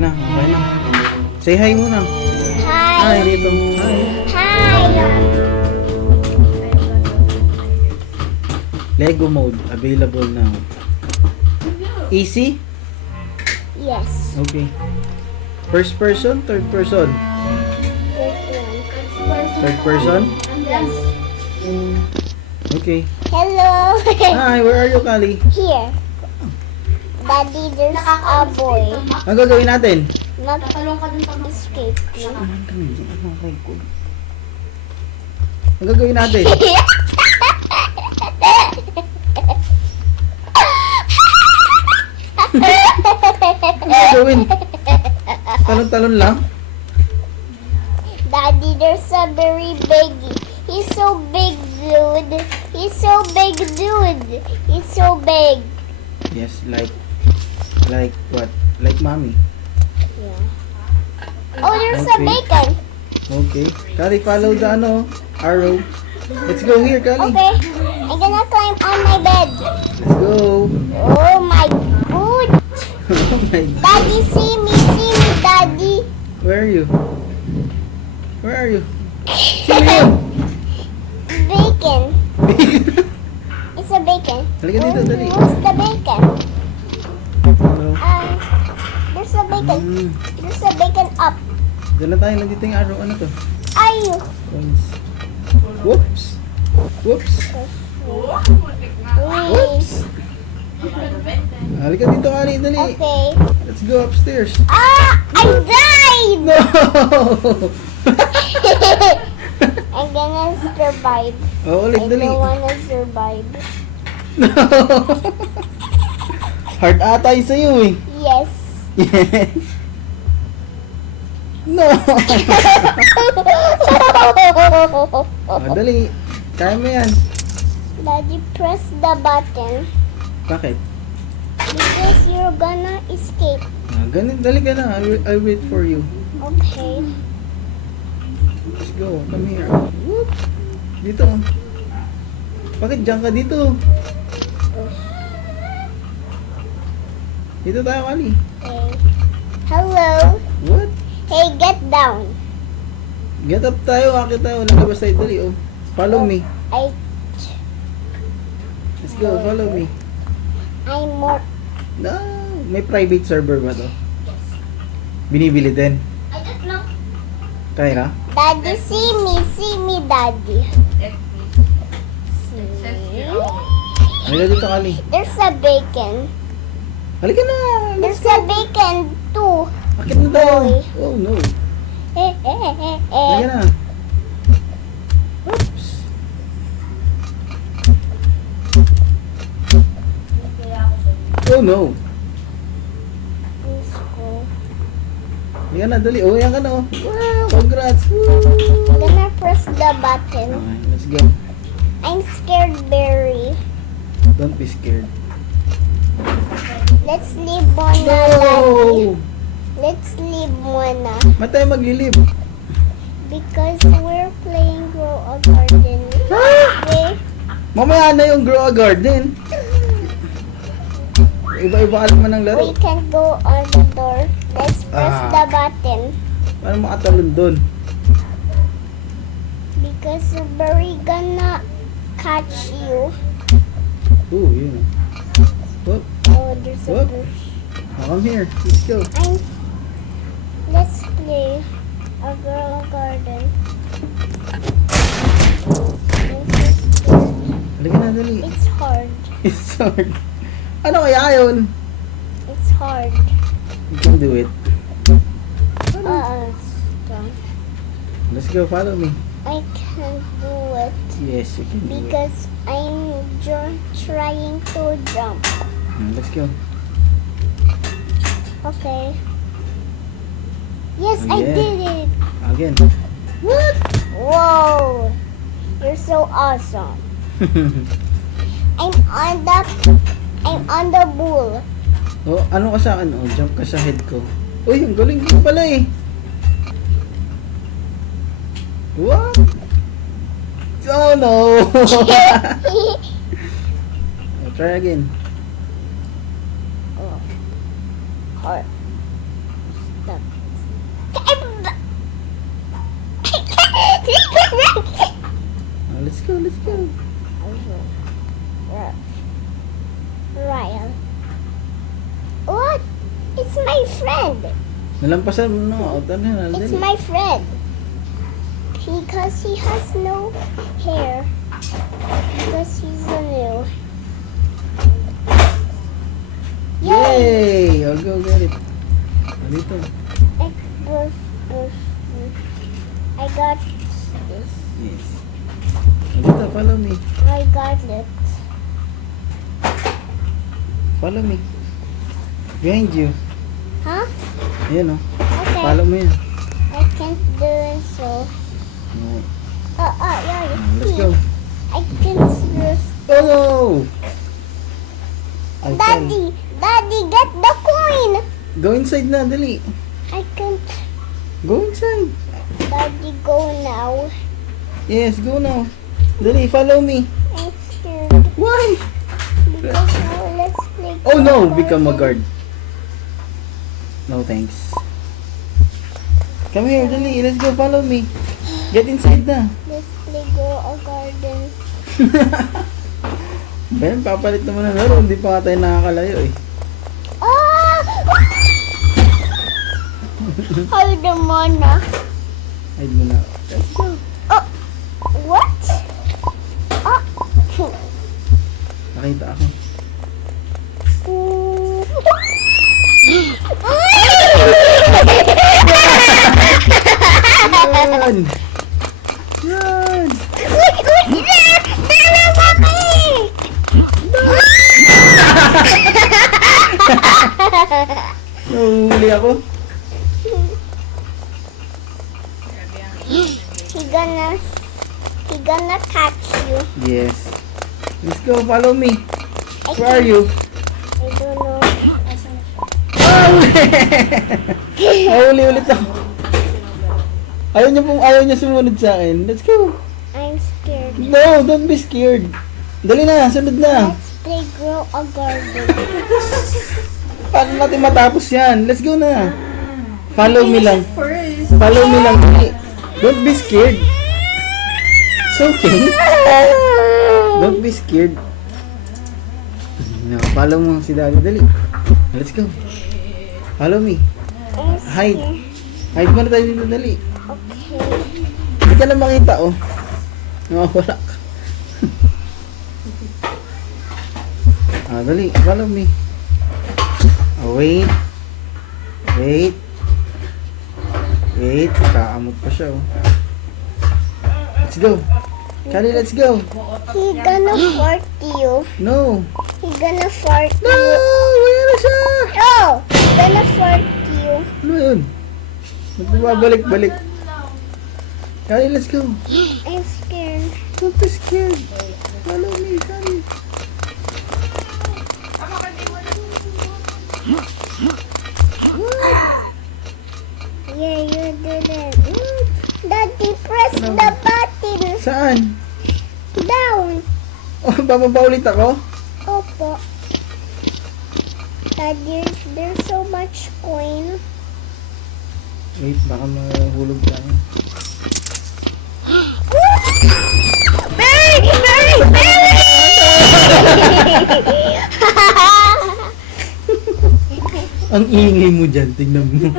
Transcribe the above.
Okay na, okay na. Say hi muna. Hi. Hi, dito. Hi. Hi. Lego mode, available now. Easy? Yes. Okay. First person, third person? Third person? Yes. Okay. Hello. Hi, where are you, Kali? Here. Daddy, there's a boy. Ang gagawin natin? Escape. Ang gagawin natin? Ang gagawin? Talon-talon lang? Daddy, there's a very big. He's so big, dude. He's so big, dude. He's so big. Yes, like what? Like mommy. Yeah. Oh, there's a Okay. bacon. Okay. Kali, follow the arrow. Let's go here, Kali. Okay. I'm gonna climb on my bed. Let's go. Oh my god. Oh my God. Daddy, see me, Daddy. Where are you? Where are you? Sino yun? Bacon. It's a bacon. Halika dito, dali. Where's the bacon? Hello. There's a bacon. There's a bacon up. Diyan na tayo. Nandito yung arrow. Ano to? Ay. Coins. Whoops. Whoops. Whoops. Halika dito, Kali. Dali. Okay. Let's go upstairs. I died. No! I'm gonna survive. Oh, ulit, I dali. don't wanna survive. No! Hard ata yung sa'yo eh. Yes. Yes. No! Oh, dali. Kaya mo yan. Daddy, press the button Bakit? because you're gonna escape. Ganun, dali ka na. I'll wait for you. Okay. Let's go. Come here. Whoop. Dito. Bakit dyan ka dito? Dito tayo, Kali. Okay. Hello. What? Hey, get down. Get up tayo. Akit tayo. Walang labas tayo. Dali, oh. Follow me. Let's go. Follow me. I'm more. No. May private server ba to? Binibili din. Kaya na? Daddy, see me, Daddy. See? Halika dito, Kali. There's a bacon. Halika na. There's a bacon too. Akit na tayo. Boy. Oh, no. Halika Eh. na. Oops. Oh, no. Halika na, dali. Oh, yan ka na, oh. Wow, congrats. Woo. I'm gonna press the button. Okay, let's go. I'm scared, Barry. Don't be scared. Let's leave Mona, Daddy. No! Let's leave Mona. Ba't tayo maglilib? Because we're playing Grow a Garden. Okay? Mamaya na yung grow a garden. Iba-iba alam man ng laro. We can go on the door. Let's press the button. Paano makatalon doon? Because Barry gonna catch you. Oh, yun. Whoop. Oh, there's a Whoop. bush. Come here. Let's go. Let's play a Grow a Garden. Halika na, dali. It's hard. It's hard. Ano kaya yun? It's hard. You can do it. Stop. Let's go. Follow me. I can't do it Yes, you can do it. because I'm trying to jump. Let's go. Okay. Yes, Oh, I yeah. did it. Again. What? Whoa! You're so awesome. I'm on the bull. Oh, ano ka sa akin? Oh, jump ka sa head ko. Uy, ang galing mo pala eh. What? Oh no! Oh, try again. Hard. Stop. Let's go, let's go. Ryan. What? It's my friend. Nalampasan mo na. O, tanda na. It's Dali. my friend. Because he has no hair. Because he's a new. Yay! Yay! I'll go get it. Dito. Bush. I got this. Yes. Dito, follow me. I got it. Follow me. Behind you. Huh? Ayan o. Okay. Follow me yan. I can't do it so. No. Yeah. Let's go. I can just. Oh no! I fell. Daddy, get the coin. Go inside na, dali. I can't. Go inside. Daddy, go now. Yes, go now. Dali, follow me. I'm scared. Why? Because now let's play. Oh no, Go become a Garden. guard. No thanks. Come here, dali. Let's go, follow me. Get inside na. Let's play Go a Garden. Ben, papalit naman na laro. Hindi pa nga tayo nakakalayo eh. Ah! Hold the mona. Hide mo na. Let's go. Oh, what? Oh. Nakita ako. Yan! Yan! Nahuhuli ako. He gonna catch you. Yes. Let's go, follow me. Where are you? I don't know. Nahuli ulit ako. Ayaw niya sumunod sa akin. Let's go. I'm scared. No, don't be scared. Dali na, sunod na. Let's play Grow a Garden. Paano natin matapos yan? Let's go na. Follow me lang. Follow me lang. Don't be scared. It's okay. Don't be scared. No, follow mo si Daddy. Dali. Let's go. Follow me. I'm Hide. scared. Hide mo na tayo dito. Dali. Okay. Hindi ka na makita, oh. Nawawala ka. Dali. Follow me. Wait. Wait. Wait. Kaamot pa siya, oh. Let's go. Kali, let's go. He gonna fart you. No. He gonna fart No! you. Wala na siya! Oh! He gonna fart you. Ano yun? Ba't bumabalik-balik? Kali, let's go. I'm scared. Don't be scared. Follow me, Kali. Yeah, you did it. Daddy, press the button. Saan? Down. Oh, bababa ulit ako? Opo. Daddy, there's so much coin. Wait, baka mahulog tayo. Mary! Mary! Mary! Ang ingay mo dyan, tignan mo.